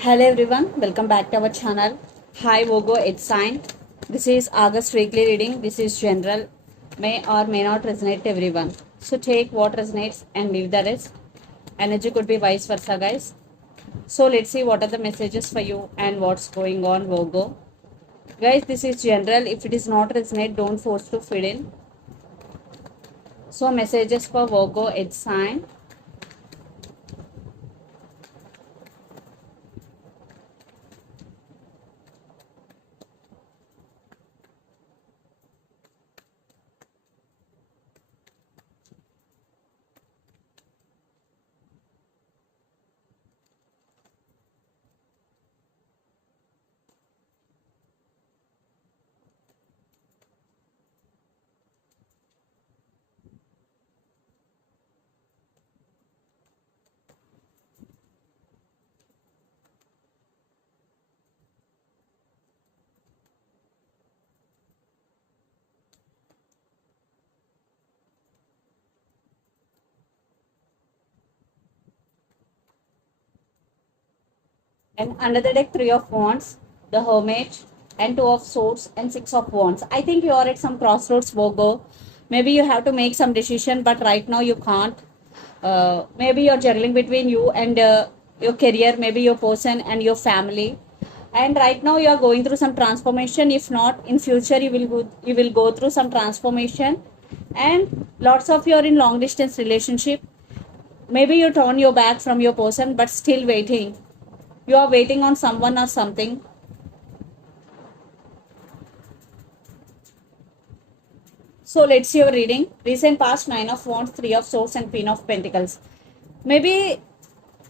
Hello everyone, welcome back to our channel. Hi Vogo, it's sign. This is August weekly reading. This is general, may or may not resonate to everyone. So take what resonates and leave the rest. Energy could be vice versa, guys. So let's see what are the messages for you and what's going on, Vogo. Guys, this is general. If it is not resonate, don't force to fit in. So messages for Vogo, it's sign. And another deck, Three of Wands, the Hermit, and Two of Swords, and Six of Wands. I think you are at some crossroads, Virgo. Maybe you have to make some decision, but right now you can't. Maybe you're juggling between you and your career, maybe your person and your family. And right now you are going through some transformation. If not, in future you will go through some transformation. And lots of you are in long distance relationship. Maybe you turn your back from your person, but still waiting, you are waiting on someone or something. So let's see your reading. Recent past, Nine of Wands, Three of Swords, and Queen of Pentacles. Maybe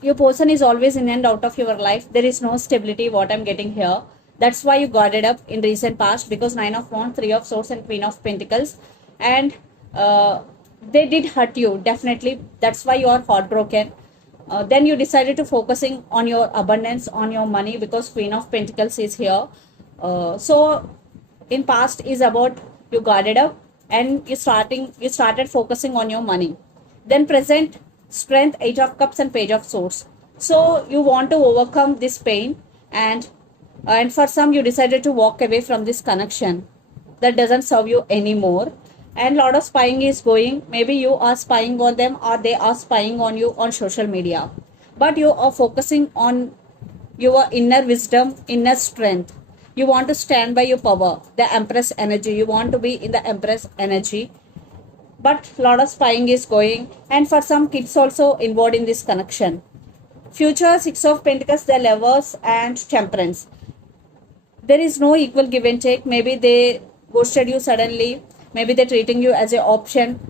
your person is always in and out of your life. There is no stability, what I'm getting here. That's why you guarded up in recent past, because Nine of Wands, Three of Swords, and Queen of Pentacles. And they did hurt you, definitely. That's why you are heartbroken. Then you decided to focusing on your abundance, on your money, because Queen of Pentacles is here. So in past is about you guarded up and you started focusing on your money. Then present, Strength, Eight of Cups, and Page of Swords. So you want to overcome this pain, and for some you decided to walk away from this connection that doesn't serve you anymore. And lot of spying is going. Maybe you are spying on them or they are spying on you on social media, but you are focusing on your inner wisdom, inner strength. You want to stand by your power, the Empress energy. You want to be in the Empress energy, but lot of spying is going. And for some kids also involved in this connection. Future, Six of Pentacles, the Lovers, and Temperance. There is no equal give and take. Maybe they ghosted you suddenly. Maybe they're treating you as an option.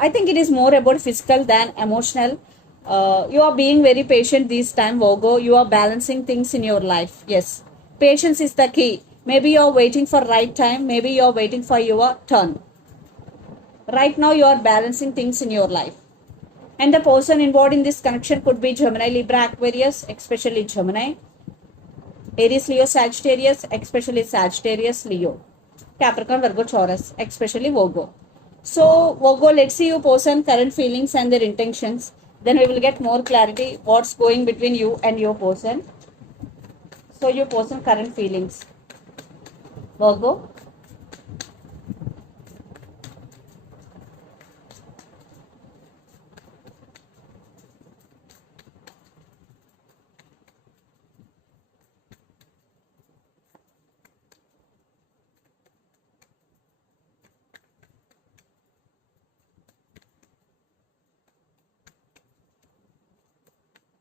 I think it is more about physical than emotional. You are being very patient this time, Virgo. You are balancing things in your life. Yes, patience is the key. Maybe you are waiting for right time. Maybe you are waiting for your turn. Right now, you are balancing things in your life. And the person involved in this connection could be Gemini, Libra, Aquarius, especially Gemini. Aries, Leo, Sagittarius, especially Sagittarius, Leo. Capricorn, Virgo, Taurus, especially Virgo. So, Virgo, let's see your person current feelings and their intentions. Then we will get more clarity what's going between you and your person. So, your person current feelings. Virgo.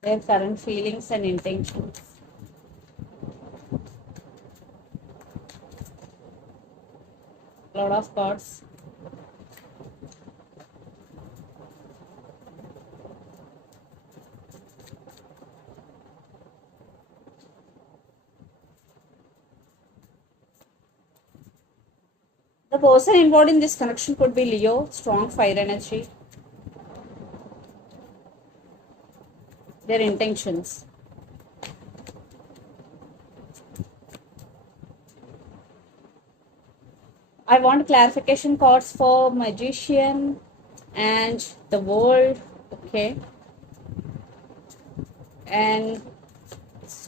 Their current feelings and intentions. Lot of cards. The person involved in this connection could be Leo, strong fire energy. Their intentions. I want clarification cards for Magician and the World. Okay. And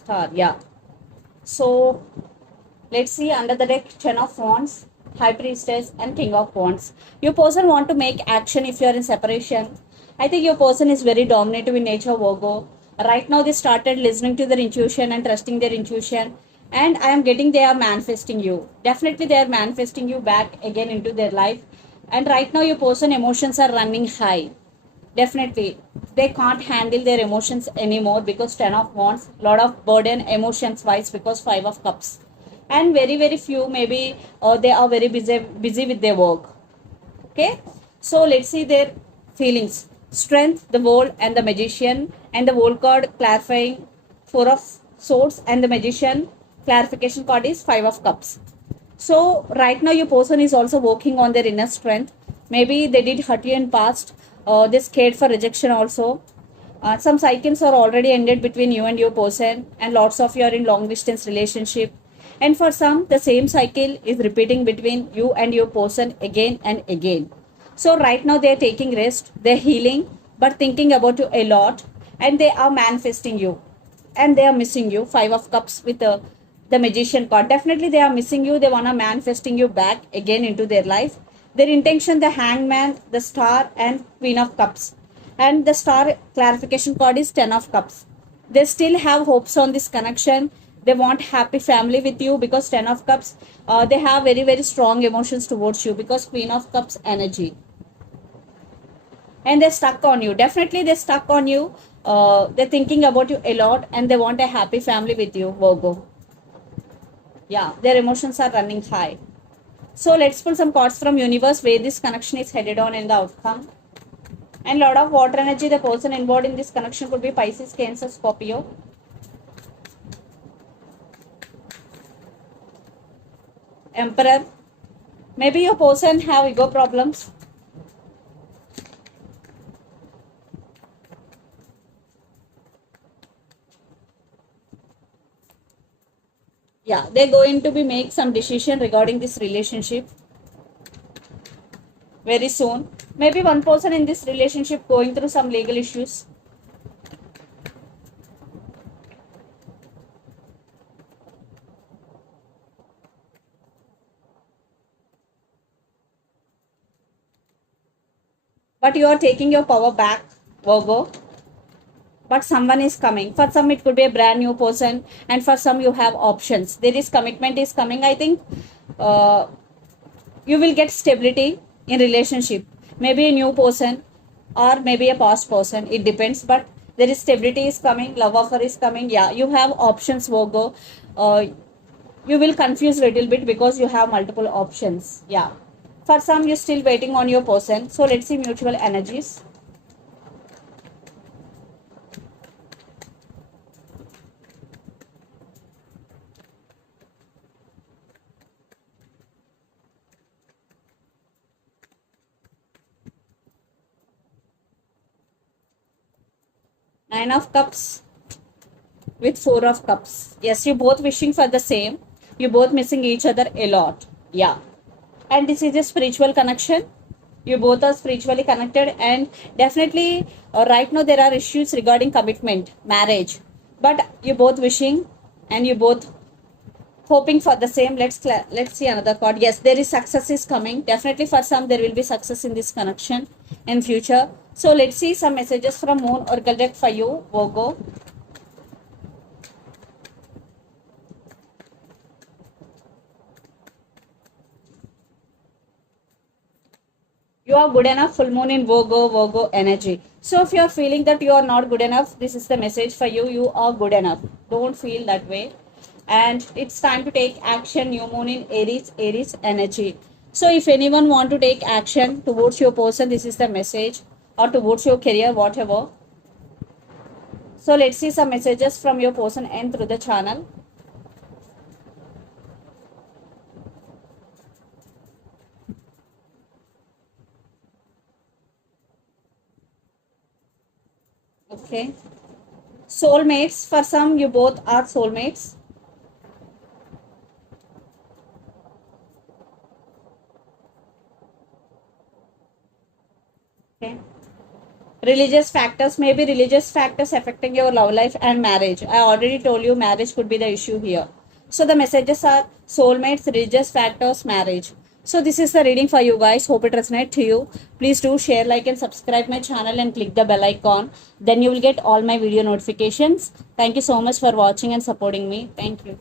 star. Yeah. So let's see under the deck, Ten of Wands, High Priestess, and King of Wands. Your person want to make action if you are in separation. I think your person is very dominative in nature, Virgo. Right now, they started listening to their intuition and trusting their intuition. And I am getting they are manifesting you. Definitely, they are manifesting you back again into their life. And right now, your person emotions are running high. Definitely, they can't handle their emotions anymore because Ten of Wands, lot of burden emotions wise because Five of Cups, and very few maybe they are very busy with their work. Okay, so let's see their feelings. Strength, the World, and the Magician, and the World card clarifying Four of Swords, and the Magician clarification card is Five of Cups. So right now your person is also working on their inner strength. Maybe they did hurt you in past. They scared for rejection also. Some cycles are already ended between you and your person, and lots of you are in long distance relationship. And for some, the same cycle is repeating between you and your person again and again. So right now they are taking rest, they're healing, but thinking about you a lot, and they are manifesting you, and they are missing you. Five of Cups with the Magician card. Definitely they are missing you. They wanna manifesting you back again into their life. Their intention, the Hangman, the Star, and Queen of Cups. And the Star clarification card is Ten of Cups. They still have hopes on this connection. They want happy family with you because Ten of Cups. They have very strong emotions towards you because Queen of Cups energy, and they're stuck on you. Definitely they're stuck on you. They're thinking about you a lot, and they want a happy family with you, Virgo. Yeah, their emotions are running high. So let's pull some cards from universe where this connection is headed on in the outcome. And lot of water energy. The person involved in this connection could be Pisces, Cancer, Scorpio. Emperor. Maybe your person have ego problems. Yeah, they're going to be make some decision regarding this relationship very soon. Maybe one person in this relationship going through some legal issues. But you are taking your power back, Virgo. But someone is coming. For some it could be a brand new person, and for some you have options. There is commitment is coming. I think uh, you will get stability in relationship. Maybe a new person or maybe a past person, it depends, but there is stability is coming, love offer is coming. Yeah, you have options, Virgo. You will confuse a little bit because you have multiple options. Yeah, for some you're still waiting on your person. So let's see mutual energies. Nine of Cups with Four of Cups. Yes, you both wishing for the same. You both missing each other a lot. Yeah, and this is a spiritual connection. You both are spiritually connected, and definitely right now there are issues regarding commitment, marriage, but you both wishing, and you both hoping for the same. Let's see another card. Yes, there is success is coming. Definitely for some there will be success in this connection in future. So let's see some messages from Moon Oracle deck for you, Virgo. You are good enough. Full moon in Virgo energy. So if you are feeling that you are not good enough, this is the message for you. You are good enough. Don't feel that way. And it's time to take action. New moon in Aries energy. So if anyone want to take action towards your person, this is the message, or towards your career, whatever. So let's see some messages from your person and through the channel. Okay. Soulmates. For some, you both are soulmates. Okay. Religious factors, maybe religious factors affecting your love life and marriage. I already told you marriage could be the issue here. So the messages are soulmates, religious factors, marriage. So this is the reading for you guys. Hope it resonates to you. Please do share, like and subscribe my channel and click the bell icon. Then you will get all my video notifications. Thank you so much for watching and supporting me. Thank you.